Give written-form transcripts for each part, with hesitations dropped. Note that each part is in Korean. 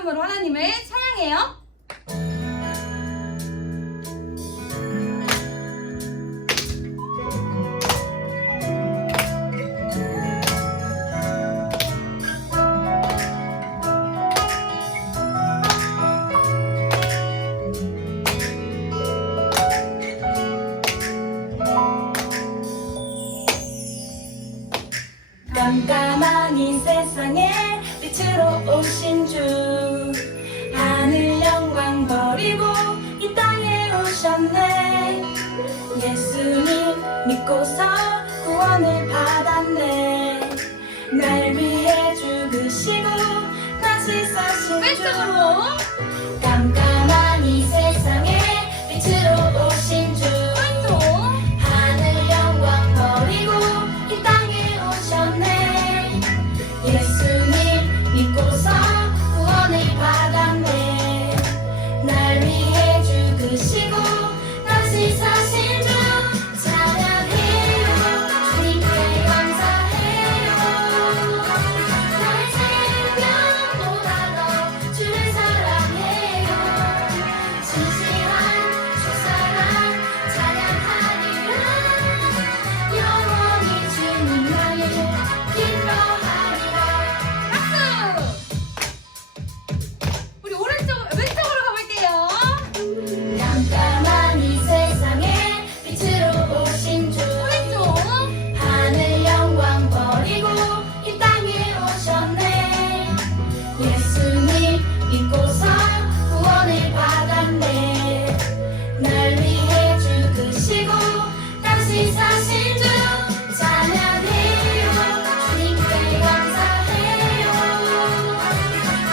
기쁨으로 하나님을 찬양해요. 깜깜한 이 세상에 빛으로 오신 주, 하늘 영광 버리고 이 땅에 오셨네. 예수님 믿고서 구원을 받았네. 날 위해 죽으시고 다시 사신 주, 깜깜한 이 세상에 빛으로 오신 주, 하늘 영광 버리고 이 땅에 오셨네. 예수님 믿고서 구원을 받았네. 날 위해 죽으시고 다시 사신 주, 찬양해요. 주님께 감사해요. 나의 생명보다 더 주를 사랑해요. 진실한 주 사랑 찬양하리라. 영원히 주님만을 기뻐하리라. 우리 왼쪽으로 가볼게요. 깜깜한 이 세상에 빛으로 오신 주, 하늘 영광 버리고 이 땅에 오셨네. 예수님 믿고서 구원을 받았네. 날 위해 죽으시고 다시 사신 주, 찬양해요. 주님께 감사해요.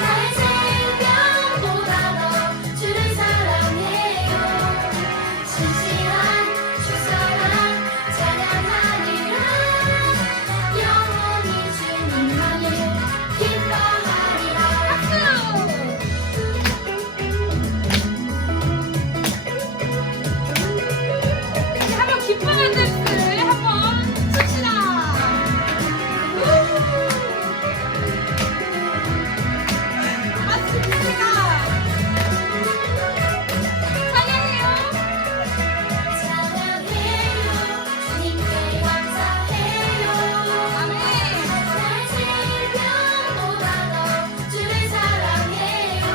나의 생명보다 더 주를 사랑해요. 진실한 주 사랑 찬양하리라. 영원히 주님만을 기뻐하리라. 박수! 한번 기뻐하는 듯이 한번 춥시다. 맞습니다. 찬양해요. 찬양해요. 주님께 감사해요. 아멘. 나의 생명보다 더 주를 사랑해요.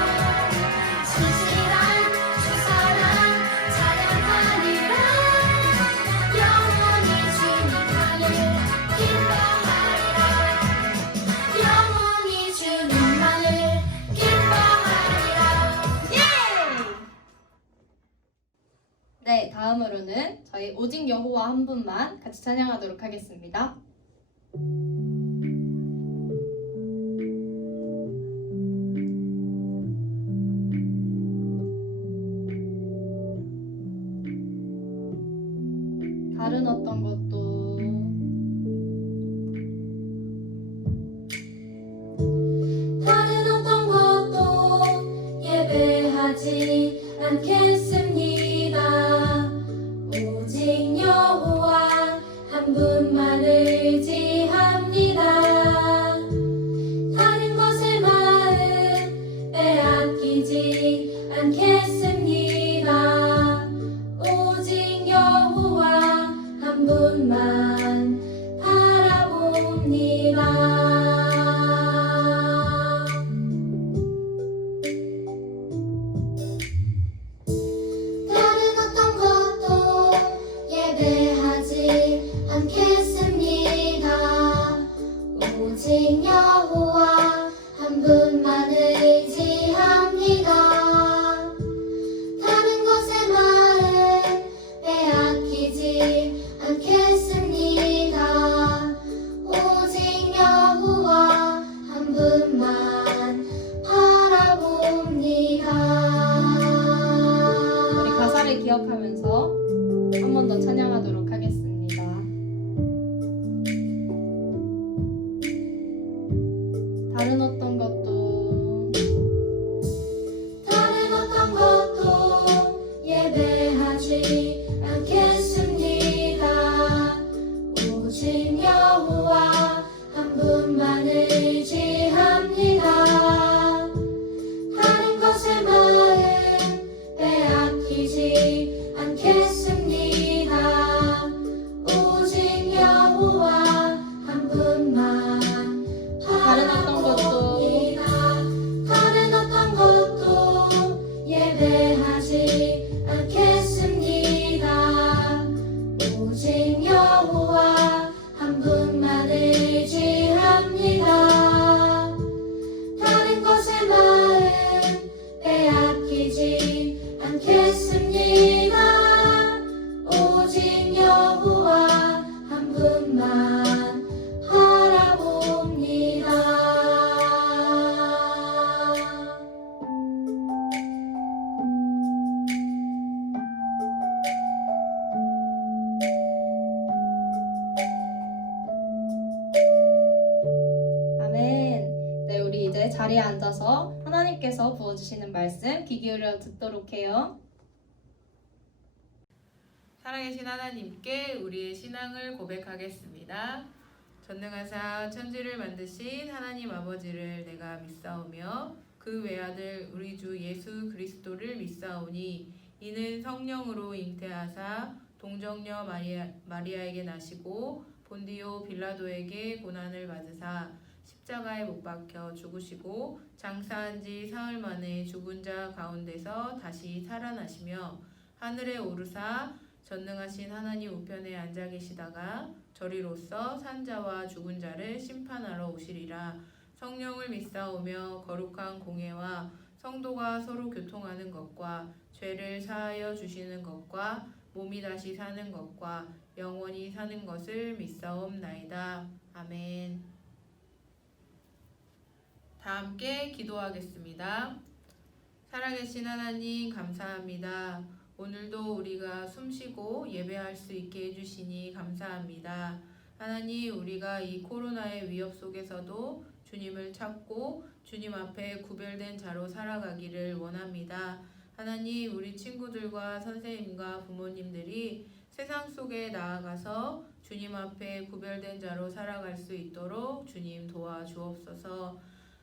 진실한 주 사랑 찬양하리라. 영원히 주님만을 기뻐하리라. 영원히 주님만을 기뻐하리라. 예! 네, 다음으로는 저희 오직 여호와 한 분만 같이 찬양하도록 하겠습니다. 다른 어떤 것도 다른 어떤 것도 예배하지 않겠습니다. 오직 여호와 한 분만을 의지합니다. 다른 것에 마음 빼앗기지 않겠습니다. 오직 여호와 한 분만 바라봅니다. 다른 어떤 것도 예배하지 않겠습니다. 오직 여호와 한 분만을 의지합니다. 다른 것에 마음 빼앗기지 않겠습니다. 분만 바라봅니다. 아멘. 네, 우리 이제 자리에 앉아서 하나님께서 부어주시는 말씀 귀 기울여 듣도록 해요. 살아계신 하나님께 우리의 신앙을 고백하겠습니다. 전능하사 천지를 만드신 하나님 아버지를 내가 믿사오며 그 외아들 우리 주 예수 그리스도를 믿사오니 이는 성령으로 잉태하사 동정녀 마리아에게 나시고 본디오 빌라도에게 고난을 받으사 십자가에 못 박혀 죽으시고 장사한 지 사흘 만에 죽은 자 가운데서 다시 살아나시며 하늘에 오르사 전능하신 하나님 우편에 앉아 계시다가 저리로서 산자와 죽은 자를 심판하러 오시리라. 성령을 믿사오며 거룩한 공회와 성도가 서로 교통하는 것과 죄를 사하여 주시는 것과 몸이 다시 사는 것과 영원히 사는 것을 믿사옵나이다. 아멘. 다 함께 기도하겠습니다. 살아계신 하나님 감사합니다. 오늘도 우리가 숨쉬고 예배할 수 있게 해주시니 감사합니다. 하나님, 우리가 이 코로나의 위협 속에서도 주님을 찾고 주님 앞에 구별된 자로 살아가기를 원합니다. 하나님, 우리 친구들과 선생님과 부모님들이 세상 속에 나아가서 주님 앞에 구별된 자로 살아갈 수 있도록 주님 도와주옵소서.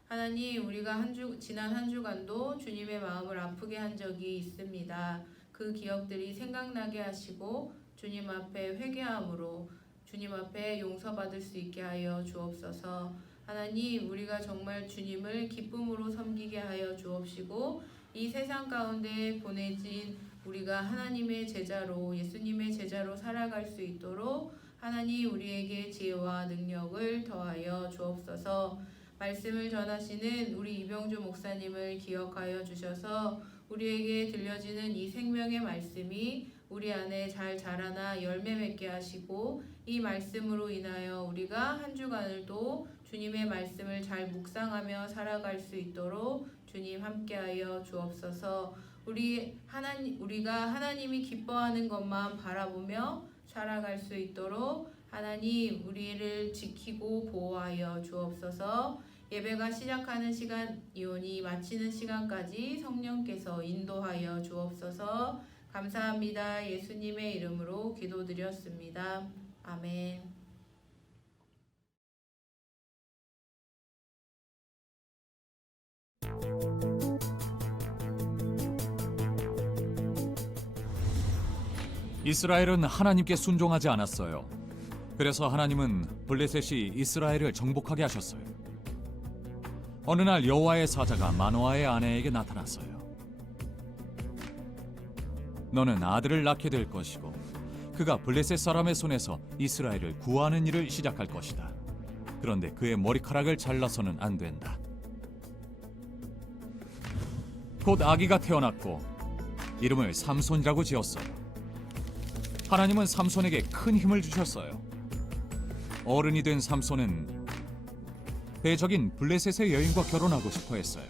하나님, 우리가 지난 한 주간도 주님의 마음을 아프게 한 적이 있습니다. 그 기억들이 생각나게 하시고 주님 앞에 회개함으로 주님 앞에 용서받을 수 있게 하여 주옵소서. 하나님, 우리가 정말 주님을 기쁨으로 섬기게 하여 주옵시고 이 세상 가운데 보내진 우리가 하나님의 제자로 예수님의 제자로 살아갈 수 있도록 하나님 우리에게 지혜와 능력을 더하여 주옵소서. 말씀을 전하시는 우리 이병주 목사님을 기억하여 주셔서 우리에게 들려지는 이 생명의 말씀이 우리 안에 잘 자라나 열매 맺게 하시고 이 말씀으로 인하여 우리가 한 주간을도 주님의 말씀을 잘 묵상하며 살아갈 수 있도록 주님 함께하여 주옵소서. 우리가 하나님이 기뻐하는 것만 바라보며 살아갈 수 있도록 하나님 우리를 지키고 보호하여 주옵소서. 예배가 시작하는 시간이오니 마치는 시간까지 성령께서 인도하여 주옵소서. 감사합니다. 예수님의 이름으로 기도드렸습니다. 아멘. 이스라엘은 하나님께 순종하지 않았어요. 그래서 하나님은 블레셋이 이스라엘을 정복하게 하셨어요. 어느 날 여호와의 사자가 마노아의 아내에게 나타났어요. 너는 아들을 낳게 될 것이고 그가 블레셋 사람의 손에서 이스라엘을 구하는 일을 시작할 것이다. 그런데 그의 머리카락을 잘라서는 안 된다. 곧 아기가 태어났고 이름을 삼손이라고 지었어요. 하나님은 삼손에게 큰 힘을 주셨어요. 어른이 된 삼손은 대적인 블레셋의 여인과 결혼하고 싶어 했어요.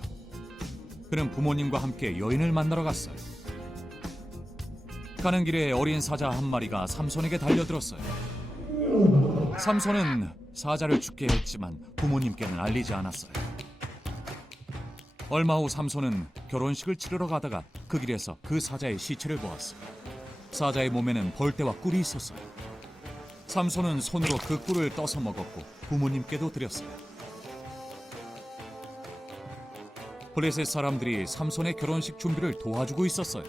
그는 부모님과 함께 여인을 만나러 갔어요. 가는 길에 어린 사자 한 마리가 삼손에게 달려들었어요. 삼손은 사자를 죽게 했지만 부모님께는 알리지 않았어요. 얼마 후 삼손은 결혼식을 치르러 가다가 그 길에서 그 사자의 시체를 보았어요. 사자의 몸에는 벌떼와 꿀이 있었어요. 삼손은 손으로 그 꿀을 떠서 먹었고 부모님께도 드렸어요. 블레셋 사람들이 삼손의 결혼식 준비를 도와주고 있었어요.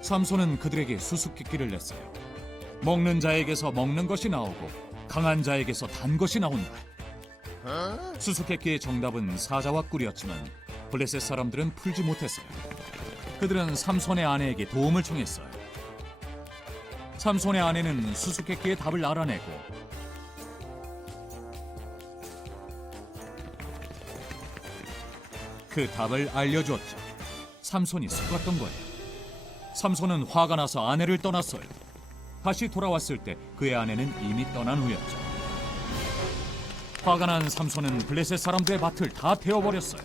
삼손은 그들에게 수수께끼를 냈어요. 먹는 자에게서 먹는 것이 나오고 강한 자에게서 단 것이 나온다. 수수께끼의 정답은 사자와 꿀이었지만 블레셋 사람들은 풀지 못했어요. 그들은 삼손의 아내에게 도움을 청했어요. 삼손의 아내는 수수께끼의 답을 알아내고 그 답을 알려주었죠. 삼손이 속았던 거예요. 삼손은 화가 나서 아내를 떠났어요. 다시 돌아왔을 때 그의 아내는 이미 떠난 후였죠. 화가 난 삼손은 블레셋 사람들의 밭을 다 태워버렸어요.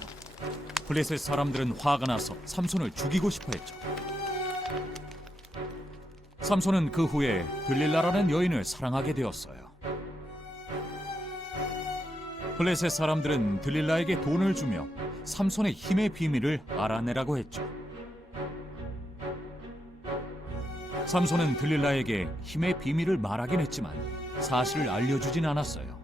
블레셋 사람들은 화가 나서 삼손을 죽이고 싶어 했죠. 삼손은 그 후에 들릴라라는 여인을 사랑하게 되었어요. 블레셋 사람들은 들릴라에게 돈을 주며 삼손의 힘의 비밀을 알아내라고 했죠. 삼손은 들릴라에게 힘의 비밀을 말하긴 했지만 사실을 알려주진 않았어요.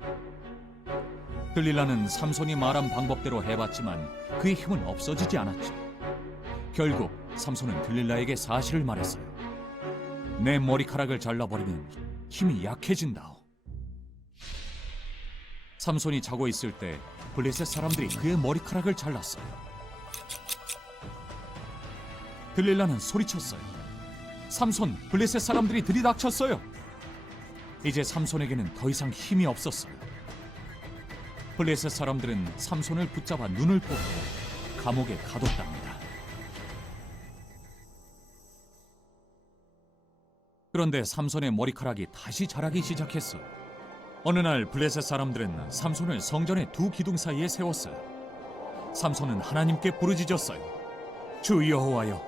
들릴라는 삼손이 말한 방법대로 해봤지만 그의 힘은 없어지지 않았죠. 결국 삼손은 들릴라에게 사실을 말했어요. 내 머리카락을 잘라버리면 힘이 약해진다오. 삼손이 자고 있을 때 블레셋 사람들이 그의 머리카락을 잘랐어요. 들릴라는 소리쳤어요. 삼손, 블레셋 사람들이 들이닥쳤어요. 이제 삼손에게는 더 이상 힘이 없었어요. 블레셋 사람들은 삼손을 붙잡아 눈을 뽑고 감옥에 가뒀답니다. 그런데 삼손의 머리카락이 다시 자라기 시작했어요. 어느 날 블레셋 사람들은 삼손을 성전의 두 기둥 사이에 세웠어요. 삼손은 하나님께 부르짖었어요. 주 여호와여,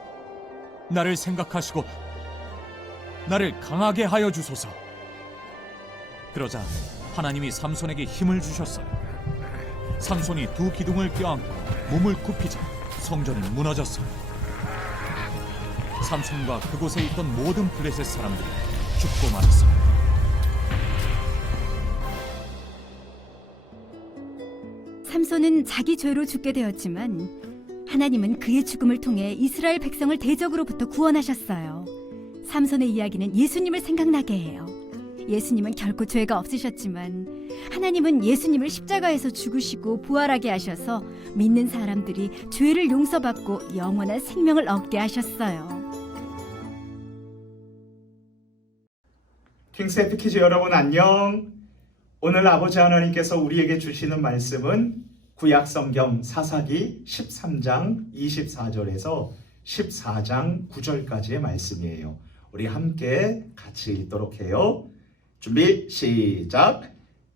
나를 생각하시고 나를 강하게 하여 주소서. 그러자 하나님이 삼손에게 힘을 주셨어요. 삼손이 두 기둥을 껴안고 몸을 굽히자 성전이 무너졌어요. 삼손과 그곳에 있던 모든 블레셋 사람들이 죽고 말았어요. 삼손은 자기 죄로 죽게 되었지만 하나님은 그의 죽음을 통해 이스라엘 백성을 대적으로부터 구원하셨어요. 삼손의 이야기는 예수님을 생각나게 해요. 예수님은 결코 죄가 없으셨지만 하나님은 예수님을 십자가에서 죽으시고 부활하게 하셔서 믿는 사람들이 죄를 용서받고 영원한 생명을 얻게 하셨어요. 킹세트 키즈 여러분 안녕. 오늘 아버지 하나님께서 우리에게 주시는 말씀은 구약 성경 사사기 13장 24절에서 14장 9절까지의 말씀이에요. 우리 함께 같이 읽도록 해요. 준비 시작.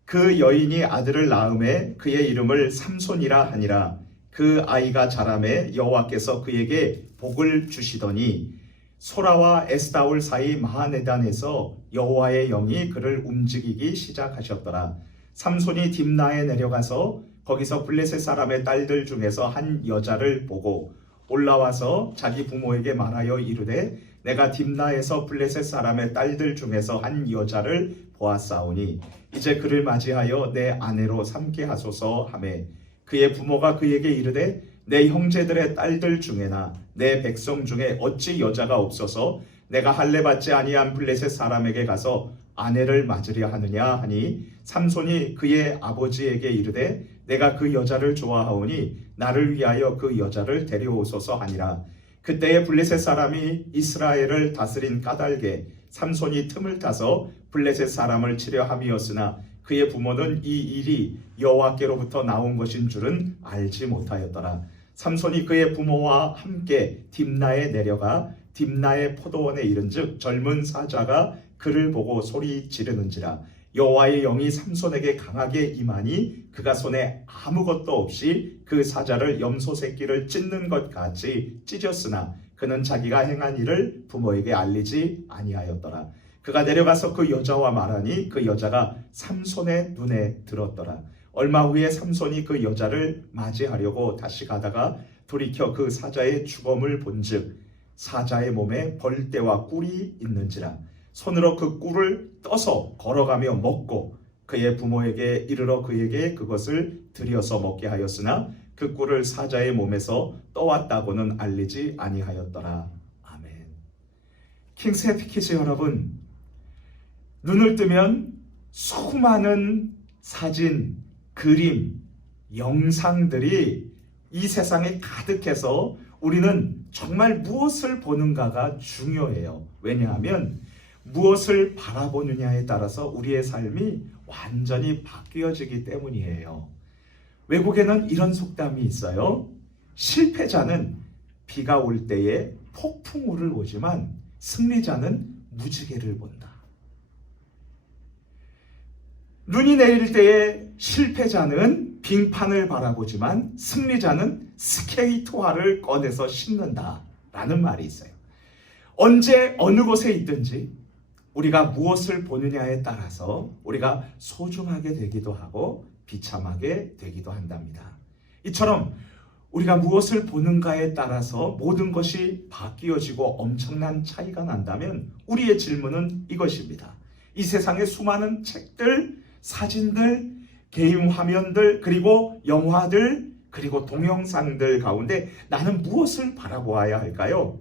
그 여인이 아들을 낳음에 그의 이름을 삼손이라 하니라. 그 아이가 자라매 여호와께서 그에게 복을 주시더니 소라와 에스다올 사이 마하네단에서 여호와의 영이 그를 움직이기 시작하셨더라. 삼손이 딥나에 내려가서 거기서 블레셋 사람의 딸들 중에서 한 여자를 보고 올라와서 자기 부모에게 말하여 이르되 내가 딥나에서 블레셋 사람의 딸들 중에서 한 여자를 보았사오니 이제 그를 맞이하여 내 아내로 삼게 하소서 하매 그의 부모가 그에게 이르되 내 형제들의 딸들 중에나 내 백성 중에 어찌 여자가 없어서 내가 할례 받지 아니한 블레셋 사람에게 가서 아내를 맞으려 하느냐 하니 삼손이 그의 아버지에게 이르되 내가 그 여자를 좋아하오니 나를 위하여 그 여자를 데려오소서 하니라. 그때에 블레셋 사람이 이스라엘을 다스린 까닭에 삼손이 틈을 타서 블레셋 사람을 치려 함이었으나 그의 부모는 이 일이 여호와께로부터 나온 것인 줄은 알지 못하였더라. 삼손이 그의 부모와 함께 딥나에 내려가 딥나의 포도원에 이른즉 젊은 사자가 그를 보고 소리 지르는지라. 여호와의 영이 삼손에게 강하게 임하니 그가 손에 아무것도 없이 그 사자를 염소 새끼를 찢는 것 같이 찢었으나 그는 자기가 행한 일을 부모에게 알리지 아니하였더라. 그가 내려가서 그 여자와 말하니 그 여자가 삼손의 눈에 들었더라. 얼마 후에 삼손이 그 여자를 맞이하려고 다시 가다가 돌이켜 그 사자의 죽음을 본즉 사자의 몸에 벌떼와 꿀이 있는지라. 손으로 그 꿀을 떠서 걸어가며 먹고 그의 부모에게 이르러 그에게 그것을 들여서 먹게 하였으나 그 꿀을 사자의 몸에서 떠왔다고는 알리지 아니하였더라. 아멘. 킹세트 키즈 여러분, 눈을 뜨면 수많은 사진, 그림, 영상들이 이 세상에 가득해서 우리는 정말 무엇을 보는가가 중요해요. 왜냐하면 무엇을 바라보느냐에 따라서 우리의 삶이 완전히 바뀌어지기 때문이에요. 외국에는 이런 속담이 있어요. 실패자는 비가 올 때에 폭풍우를 보지만 승리자는 무지개를 본다. 눈이 내릴 때에 실패자는 빙판을 바라보지만 승리자는 스케이트화를 꺼내서 신는다 라는 말이 있어요. 언제 어느 곳에 있든지 우리가 무엇을 보느냐에 따라서 우리가 소중하게 되기도 하고 비참하게 되기도 한답니다. 이처럼 우리가 무엇을 보는가에 따라서 모든 것이 바뀌어지고 엄청난 차이가 난다면 우리의 질문은 이것입니다. 이 세상의 수많은 책들, 사진들, 게임 화면들, 그리고 영화들, 그리고 동영상들 가운데 나는 무엇을 바라보아야 할까요?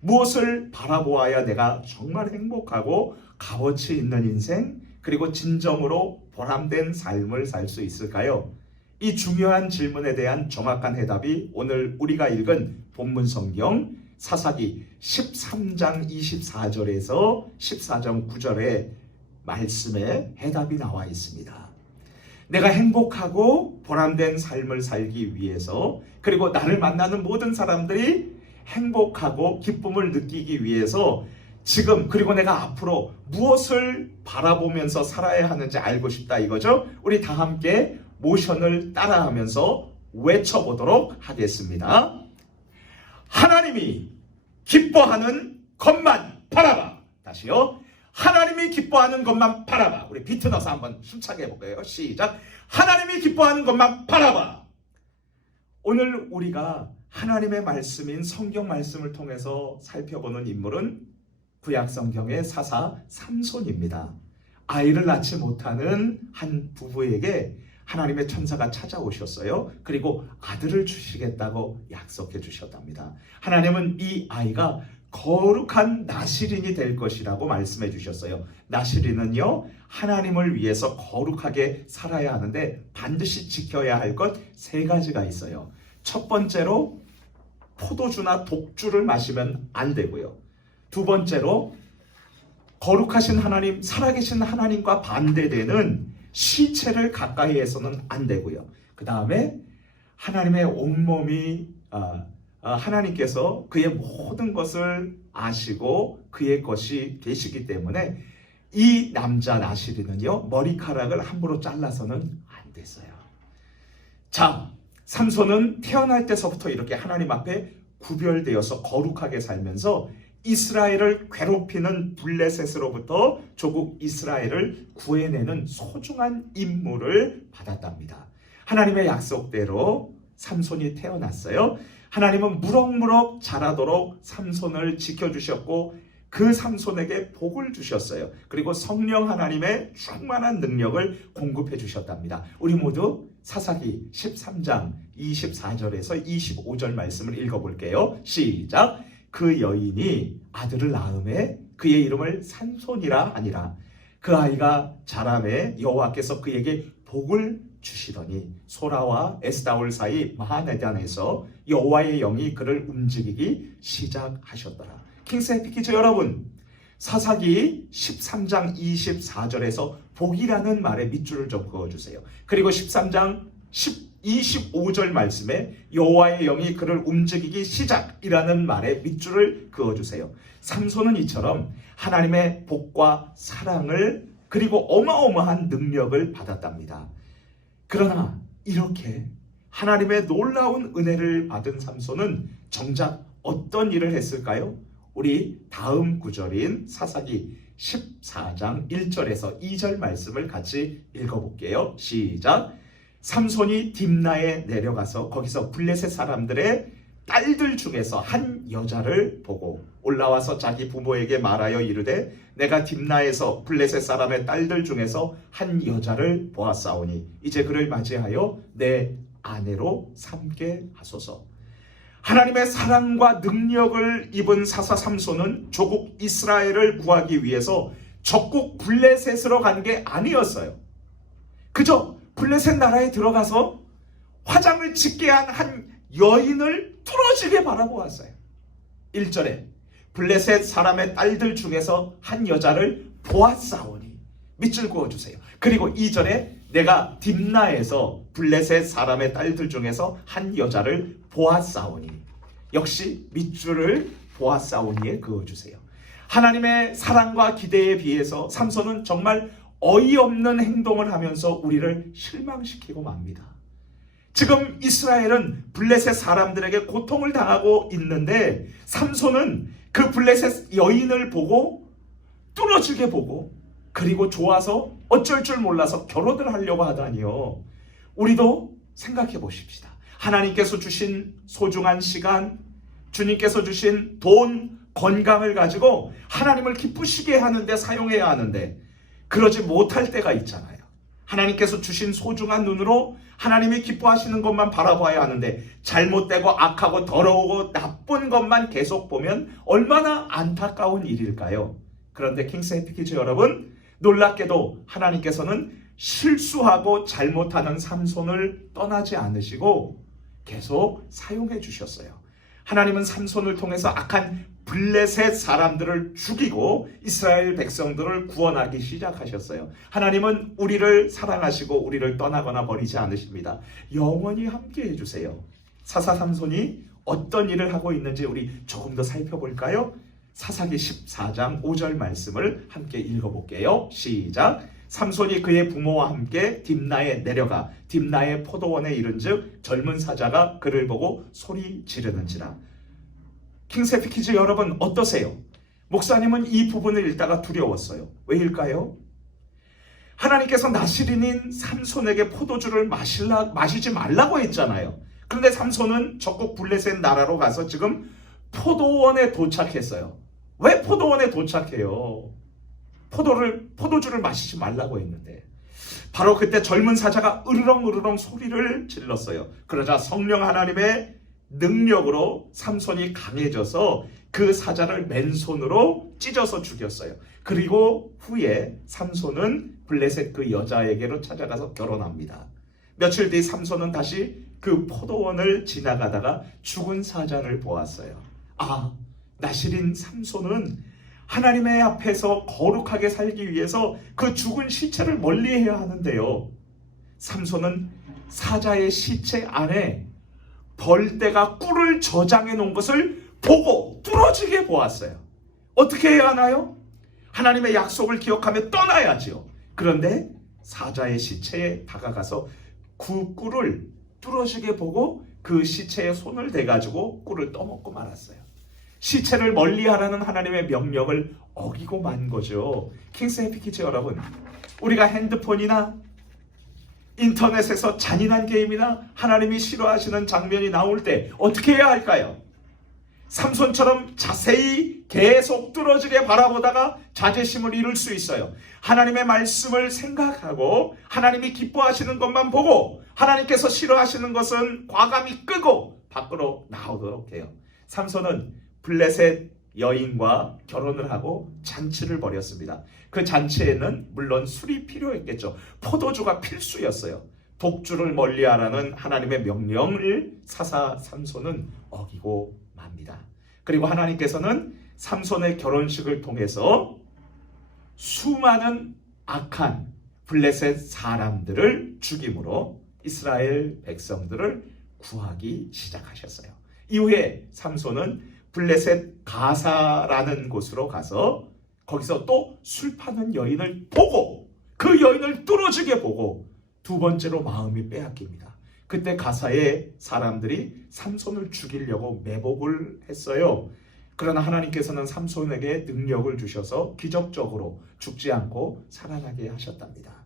무엇을 바라보아야 내가 정말 행복하고 값어치 있는 인생, 그리고 진정으로 보람된 삶을 살 수 있을까요? 이 중요한 질문에 대한 정확한 해답이 오늘 우리가 읽은 본문 성경 사사기 13장 24절에서 14장 9절의 말씀에 해답이 나와 있습니다. 내가 행복하고 보람된 삶을 살기 위해서, 그리고 나를 만나는 모든 사람들이 행복하고 기쁨을 느끼기 위해서 지금 그리고 내가 앞으로 무엇을 바라보면서 살아야 하는지 알고 싶다 이거죠. 우리 다 함께 모션을 따라하면서 외쳐보도록 하겠습니다. 하나님이 기뻐하는 것만 바라봐. 다시요. 하나님이 기뻐하는 것만 바라봐. 우리 비트 넣어서 한번 힘차게 해볼까요? 시작. 하나님이 기뻐하는 것만 바라봐. 오늘 우리가 하나님의 말씀인 성경 말씀을 통해서 살펴보는 인물은 구약 성경의 사사 삼손입니다. 아이를 낳지 못하는 한 부부에게 하나님의 천사가 찾아오셨어요. 그리고 아들을 주시겠다고 약속해 주셨답니다. 하나님은 이 아이가 거룩한 나실인이 될 것이라고 말씀해 주셨어요. 나실인은요, 하나님을 위해서 거룩하게 살아야 하는데 반드시 지켜야 할 것 세 가지가 있어요. 첫 번째로 포도주나 독주를 마시면 안 되고요. 두 번째로 거룩하신 하나님, 살아계신 하나님과 반대되는 시체를 가까이 해서는 안 되고요. 그 다음에 하나님의 온몸이 하나님께서 그의 모든 것을 아시고 그의 것이 되시기 때문에 이 남자 나실이는요, 머리카락을 함부로 잘라서는 안 됐어요. 자, 삼손은 태어날 때서부터 이렇게 하나님 앞에 구별되어서 거룩하게 살면서 이스라엘을 괴롭히는 블레셋으로부터 조국 이스라엘을 구해내는 소중한 임무를 받았답니다. 하나님의 약속대로 삼손이 태어났어요. 하나님은 무럭무럭 자라도록 삼손을 지켜주셨고 그 삼손에게 복을 주셨어요. 그리고 성령 하나님의 충만한 능력을 공급해 주셨답니다. 우리 모두 사사기 13장 24절에서 25절 말씀을 읽어볼게요. 시작. 그 여인이 아들을 낳음에 그의 이름을 삼손이라 하니라. 그 아이가 자라매 여호와께서 그에게 복을 주시더니 소라와 에스다올 사이 마하네단에서 여호와의 영이 그를 움직이기 시작하셨더라. 킹스 해피키즈 여러분, 사사기 13장 24절에서 복이라는 말에 밑줄을 좀 그어주세요. 그리고 13장 25절 말씀에 여호와의 영이 그를 움직이기 시작이라는 말에 밑줄을 그어주세요. 삼손은 이처럼 하나님의 복과 사랑을 그리고 어마어마한 능력을 받았답니다. 그러나 이렇게 하나님의 놀라운 은혜를 받은 삼손은 정작 어떤 일을 했을까요? 우리 다음 구절인 사사기 14장 1절에서 2절 말씀을 같이 읽어볼게요. 시작. 삼손이 딥나에 내려가서 거기서 블레셋 사람들의 딸들 중에서 한 여자를 보고 올라와서 자기 부모에게 말하여 이르되 내가 딥나에서 블레셋 사람의 딸들 중에서 한 여자를 보았사오니 이제 그를 맞이하여 내 아내로 삼게 하소서. 하나님의 사랑과 능력을 입은 사사 삼손은 조국 이스라엘을 구하기 위해서 적국 블레셋으로 간 게 아니었어요. 그저 블레셋 나라에 들어가서 화장을 짓게 한 여인을 뚫어지게 바라보았어요. 1절에 블레셋 사람의 딸들 중에서 한 여자를 보았사오니 밑줄 그어주세요. 그리고 2절에 내가 딥나에서 블레셋 사람의 딸들 중에서 한 여자를 보았사오니 역시 밑줄을 보았사오니에 그어주세요. 하나님의 사랑과 기대에 비해서 삼손은 정말 어이없는 행동을 하면서 우리를 실망시키고 맙니다. 지금 이스라엘은 블레셋 사람들에게 고통을 당하고 있는데 삼손은 그 블레셋 여인을 보고 뚫어지게 보고 그리고 좋아서 어쩔 줄 몰라서 결혼을 하려고 하다니요. 우리도 생각해 보십시다. 하나님께서 주신 소중한 시간, 주님께서 주신 돈, 건강을 가지고 하나님을 기쁘시게 하는데 사용해야 하는데 그러지 못할 때가 있잖아요. 하나님께서 주신 소중한 눈으로 하나님이 기뻐하시는 것만 바라봐야 하는데 잘못되고 악하고 더러우고 나쁜 것만 계속 보면 얼마나 안타까운 일일까요? 그런데 킹스헤피키즈 여러분, 놀랍게도 하나님께서는 실수하고 잘못하는 삼손을 떠나지 않으시고 계속 사용해 주셨어요. 하나님은 삼손을 통해서 악한 블레셋 사람들을 죽이고 이스라엘 백성들을 구원하기 시작하셨어요. 하나님은 우리를 사랑하시고 우리를 떠나거나 버리지 않으십니다. 영원히 함께 해주세요. 사사 삼손이 어떤 일을 하고 있는지 우리 조금 더 살펴볼까요? 사사기 14장 5절 말씀을 함께 읽어볼게요. 시작. 삼손이 그의 부모와 함께 딥나에 내려가 딥나의 포도원에 이른즉 젊은 사자가 그를 보고 소리 지르는지라. 킹스헤피키즈 여러분 어떠세요? 목사님은 이 부분을 읽다가 두려웠어요. 왜일까요? 하나님께서 나시린인 삼손에게 포도주를 마시지 말라고 했잖아요. 그런데 삼손은 적국 블레셋 나라로 가서 지금 포도원에 도착했어요. 왜 포도원에 도착해요? 포도주를 마시지 말라고 했는데 바로 그때 젊은 사자가 으르렁 소리를 질렀어요. 그러자 성령 하나님의 능력으로 삼손이 강해져서 그 사자를 맨손으로 찢어서 죽였어요. 그리고 후에 삼손은 블레셋 그 여자에게로 찾아가서 결혼합니다. 며칠 뒤 삼손은 다시 그 포도원을 지나가다가 죽은 사자를 보았어요. 아, 나시린 삼손은 하나님의 앞에서 거룩하게 살기 위해서 그 죽은 시체를 멀리해야 하는데요. 삼손은 사자의 시체 안에 벌떼가 꿀을 저장해 놓은 것을 보고 뚫어지게 보았어요. 어떻게 해야 하나요? 하나님의 약속을 기억하며 떠나야지요. 그런데 사자의 시체에 다가가서 그 꿀을 뚫어지게 보고 그 시체에 손을 대가지고 꿀을 떠먹고 말았어요. 시체를 멀리하라는 하나님의 명령을 어기고 만 거죠. 킹스헤피키즈 여러분, 우리가 핸드폰이나 인터넷에서 잔인한 게임이나 하나님이 싫어하시는 장면이 나올 때 어떻게 해야 할까요? 삼손처럼 자세히 계속 뚫어지게 바라보다가 자제심을 잃을 수 있어요. 하나님의 말씀을 생각하고 하나님이 기뻐하시는 것만 보고 하나님께서 싫어하시는 것은 과감히 끄고 밖으로 나오도록 해요. 삼손은 블레셋 여인과 결혼을 하고 잔치를 벌였습니다. 그 잔치에는 물론 술이 필요했겠죠. 포도주가 필수였어요. 독주를 멀리하라는 하나님의 명령을 사사 삼손은 어기고 맙니다. 그리고 하나님께서는 삼손의 결혼식을 통해서 수많은 악한 블레셋 사람들을 죽임으로 이스라엘 백성들을 구하기 시작하셨어요. 이후에 삼손은 블레셋 가사라는 곳으로 가서 거기서 또 술 파는 여인을 보고 그 여인을 뚫어지게 보고 두 번째로 마음이 빼앗깁니다. 그때 가사의 사람들이 삼손을 죽이려고 매복을 했어요. 그러나 하나님께서는 삼손에게 능력을 주셔서 기적적으로 죽지 않고 살아나게 하셨답니다.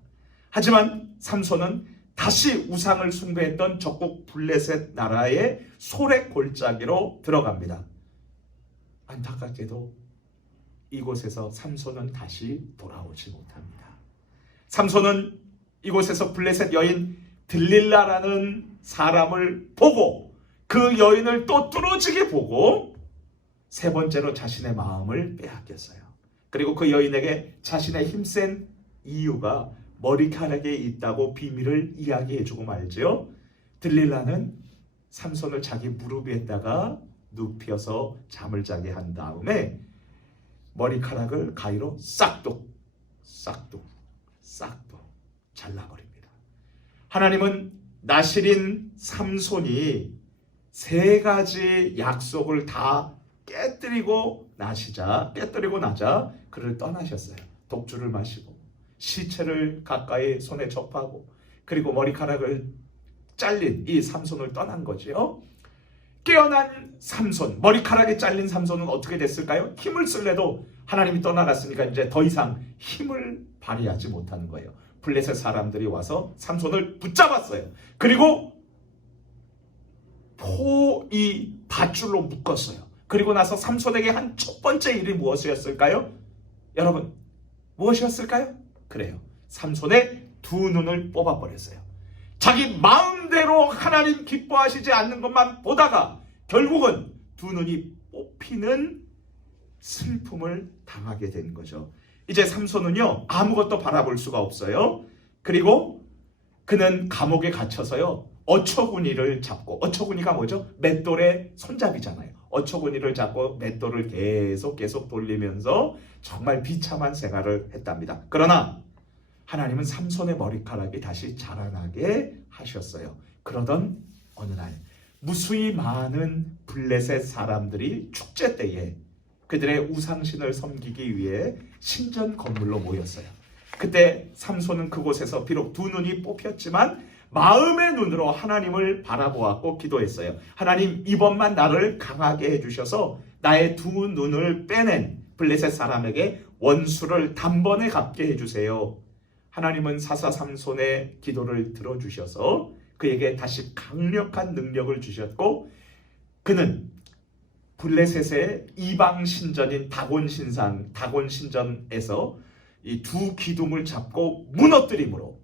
하지만 삼손은 다시 우상을 숭배했던 적국 블레셋 나라의 소렉 골짜기로 들어갑니다. 안타깝게도 이곳에서 삼손은 다시 돌아오지 못합니다. 삼손은 이곳에서 블레셋 여인 들릴라라는 사람을 보고 그 여인을 또 뚫어지게 보고 세 번째로 자신의 마음을 빼앗겼어요. 그리고 그 여인에게 자신의 힘센 이유가 머리카락에 있다고 비밀을 이야기해주고 말죠. 들릴라는 삼손을 자기 무릎 위에다가 눕혀서 잠을 자게 한 다음에 머리카락을 가위로 싹둑 잘라버립니다. 하나님은 나시린 삼손이 세 가지 약속을 다 깨뜨리고 나자 그를 떠나셨어요. 독주를 마시고 시체를 가까이 손에 접하고 그리고 머리카락을 잘린 이 삼손을 떠난 거지요. 깨어난 삼손, 머리카락이 잘린 삼손은 어떻게 됐을까요? 힘을 쓸래도 하나님이 떠나갔으니까 이제 더 이상 힘을 발휘하지 못하는 거예요. 블레셋 사람들이 와서 삼손을 붙잡았어요. 그리고 이 밧줄로 묶었어요. 그리고 나서 삼손에게 한 첫 번째 일이 무엇이었을까요? 여러분, 무엇이었을까요? 그래요. 삼손의 두 눈을 뽑아버렸어요. 자기 마음대로 하나님 기뻐하시지 않는 것만 보다가 결국은 두 눈이 뽑히는 슬픔을 당하게 된 거죠. 이제 삼손은요, 아무것도 바라볼 수가 없어요. 그리고 그는 감옥에 갇혀서요, 어처구니를 잡고, 어처구니가 뭐죠? 맷돌의 손잡이잖아요. 어처구니를 잡고 맷돌을 계속 돌리면서 정말 비참한 생활을 했답니다. 그러나 하나님은 삼손의 머리카락이 다시 자라나게 하셨어요. 그러던 어느 날 무수히 많은 블레셋 사람들이 축제 때에 그들의 우상신을 섬기기 위해 신전 건물로 모였어요. 그때 삼손은 그곳에서 비록 두 눈이 뽑혔지만 마음의 눈으로 하나님을 바라보았고 기도했어요. 하나님, 이번만 나를 강하게 해주셔서 나의 두 눈을 빼낸 블레셋 사람에게 원수를 단번에 갚게 해주세요. 하나님은 사사 삼손의 기도를 들어주셔서 그에게 다시 강력한 능력을 주셨고 그는 블레셋의 이방 신전인 다곤 신전에서 이 두 기둥을 잡고 무너뜨림으로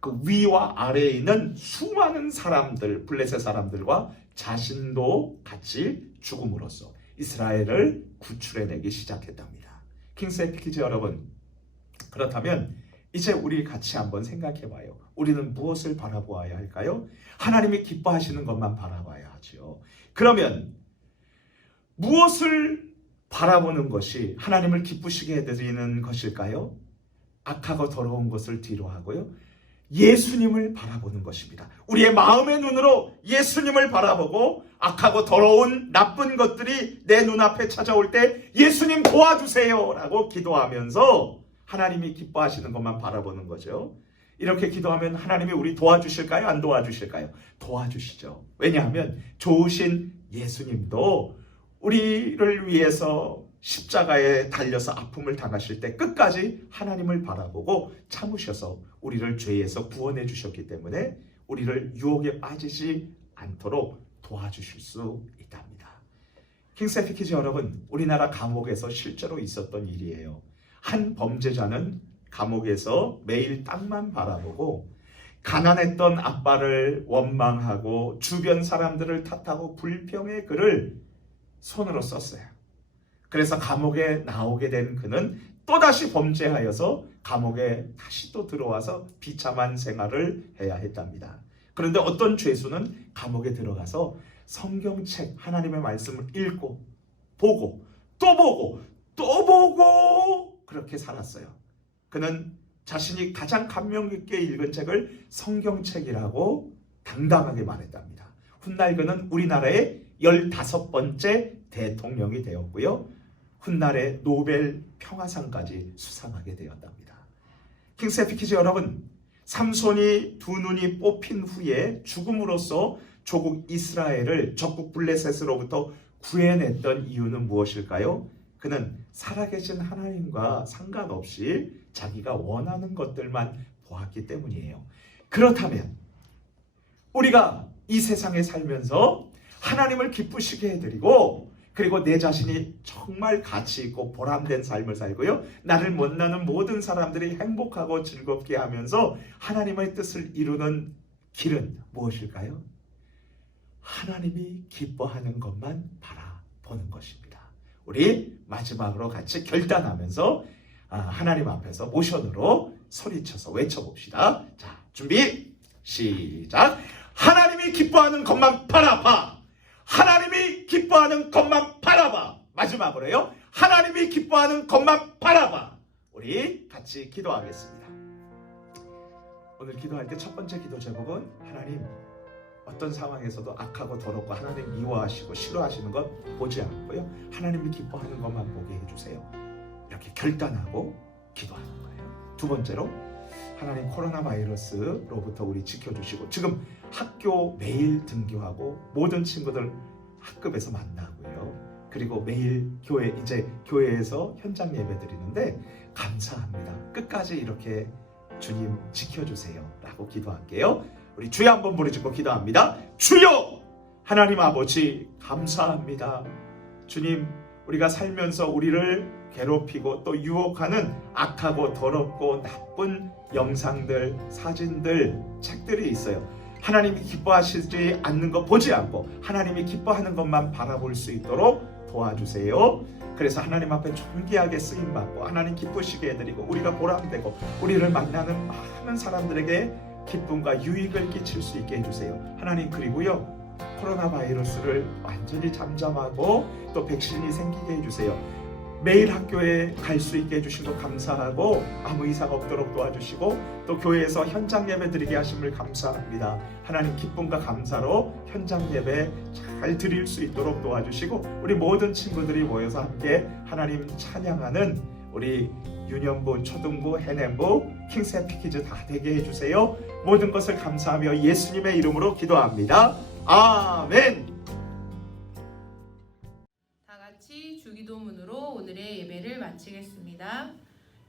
그 위와 아래에 있는 수많은 사람들, 블레셋 사람들과 자신도 같이 죽음으로써 이스라엘을 구출해내기 시작했답니다. 킹스 에피키즈 여러분, 그렇다면 이제 우리 같이 한번 생각해봐요. 우리는 무엇을 바라보아야 할까요? 하나님이 기뻐하시는 것만 바라봐야 하죠. 그러면 무엇을 바라보는 것이 하나님을 기쁘시게 해드리는 것일까요? 악하고 더러운 것을 뒤로 하고요, 예수님을 바라보는 것입니다. 우리의 마음의 눈으로 예수님을 바라보고 악하고 더러운 나쁜 것들이 내 눈앞에 찾아올 때 예수님 도와주세요 라고 기도하면서 하나님이 기뻐하시는 것만 바라보는 거죠. 이렇게 기도하면 하나님이 우리 도와주실까요? 안 도와주실까요? 도와주시죠. 왜냐하면 좋으신 예수님도 우리를 위해서 십자가에 달려서 아픔을 당하실 때 끝까지 하나님을 바라보고 참으셔서 우리를 죄에서 구원해 주셨기 때문에 우리를 유혹에 빠지지 않도록 도와주실 수 있답니다. 킹스 에피키즈 여러분, 우리나라 감옥에서 실제로 있었던 일이에요. 한 범죄자는 감옥에서 매일 땅만 바라보고 가난했던 아빠를 원망하고 주변 사람들을 탓하고 불평의 글을 손으로 썼어요. 그래서 감옥에 나오게 된 그는 또다시 범죄하여서 감옥에 다시 또 들어와서 비참한 생활을 해야 했답니다. 그런데 어떤 죄수는 감옥에 들어가서 성경책 하나님의 말씀을 읽고 보고 또 보고 또 보고 그렇게 살았어요. 그는 자신이 가장 감명 깊게 읽은 책을 성경책이라고 당당하게 말했답니다. 훗날 그는 우리나라의 15번째 대통령이 되었고요, 훗날에 노벨 평화상까지 수상하게 되었답니다. 킹스 에피키즈 여러분, 삼손이 두 눈이 뽑힌 후에 죽음으로써 조국 이스라엘을 적국 블레셋으로부터 구해냈던 이유는 무엇일까요? 그는 살아계신 하나님과 상관없이 자기가 원하는 것들만 보았기 때문이에요. 그렇다면 우리가 이 세상에 살면서 하나님을 기쁘시게 해드리고 그리고 내 자신이 정말 가치 있고 보람된 삶을 살고요, 나를 만나는 모든 사람들이 행복하고 즐겁게 하면서 하나님의 뜻을 이루는 길은 무엇일까요? 하나님이 기뻐하는 것만 바라보는 것입니다. 우리 마지막으로 같이 결단하면서 하나님 앞에서 모션으로 소리쳐서 외쳐봅시다. 자, 준비 시작. 하나님이 기뻐하는 것만 바라봐. 하나님이 기뻐하는 것만 바라봐. 마지막으로요, 하나님이 기뻐하는 것만 바라봐. 우리 같이 기도하겠습니다. 오늘 기도할 때 첫 번째 기도 제목은 하나님, 어떤 상황에서도 악하고 더럽고 하나님 미워하시고 싫어하시는 것 보지 않고요, 하나님이 기뻐하는 것만 보게 해주세요. 이렇게 결단하고 기도하는 거예요. 두 번째로 하나님 코로나 바이러스로부터 우리 지켜주시고 지금 학교 매일 등교하고 모든 친구들 학급에서 만나고요. 그리고 매일 교회에서 현장 예배 드리는데 감사합니다. 끝까지 이렇게 주님 지켜주세요 라고 기도할게요. 우리 주여 한번 부르짖고 기도합니다. 주여 하나님 아버지 감사합니다. 주님 우리가 살면서 우리를 괴롭히고 또 유혹하는 악하고 더럽고 나쁜 영상들, 사진들, 책들이 있어요. 하나님이 기뻐하시지 않는 거 보지 않고 하나님이 기뻐하는 것만 바라볼 수 있도록 도와주세요. 그래서 하나님 앞에 존귀하게 쓰임받고 하나님 기쁘시게 해드리고 우리가 보람되고 우리를 만나는 많은 사람들에게 기쁨과 유익을 끼칠 수 있게 해주세요. 하나님 그리고요 코로나 바이러스를 완전히 잠잠하고 또 백신이 생기게 해주세요. 매일 학교에 갈 수 있게 해주신 것 감사하고 아무 이상 없도록 도와주시고 또 교회에서 현장 예배 드리게 하심을 감사합니다. 하나님 기쁨과 감사로 현장 예배 잘 드릴 수 있도록 도와주시고 우리 모든 친구들이 모여서 함께 하나님 찬양하는 우리 유년부, 초등부, 해nem부, 킹스해피키즈 다 되게 해주세요. 모든 것을 감사하며 예수님의 이름으로 기도합니다. 아멘. 다 같이 주기도문으로 오늘의 예배를 마치겠습니다.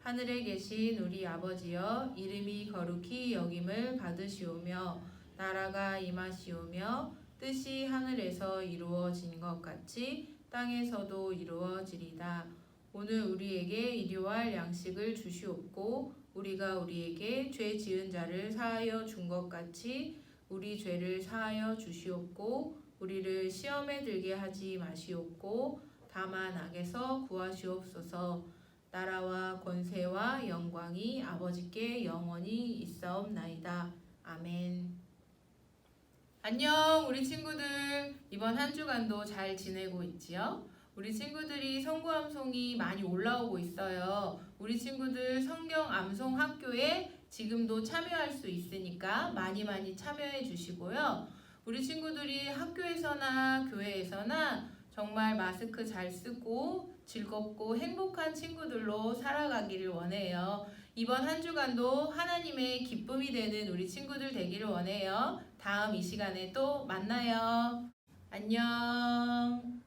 하늘에 계신 우리 아버지여, 이름이 거룩히 여김을 받으시오며 나라가 임하시오며 뜻이 하늘에서 이루어진 것 같이 땅에서도 이루어지리다. 오늘 우리에게 일용할 양식을 주시옵고 우리가 우리에게 죄 지은 자를 사하여 준 것 같이 우리 죄를 사하여 주시옵고 우리를 시험에 들게 하지 마시옵고 다만 악에서 구하시옵소서. 나라와 권세와 영광이 아버지께 영원히 있사옵나이다. 아멘. 안녕 우리 친구들. 이번 한 주간도 잘 지내고 있지요? 우리 친구들이 성구 암송이 많이 올라오고 있어요. 우리 친구들 성경 암송 학교에 지금도 참여할 수 있으니까 많이 참여해 주시고요. 우리 친구들이 학교에서나 교회에서나 정말 마스크 잘 쓰고 즐겁고 행복한 친구들로 살아가기를 원해요. 이번 한 주간도 하나님의 기쁨이 되는 우리 친구들 되기를 원해요. 다음 이 시간에 또 만나요. 안녕.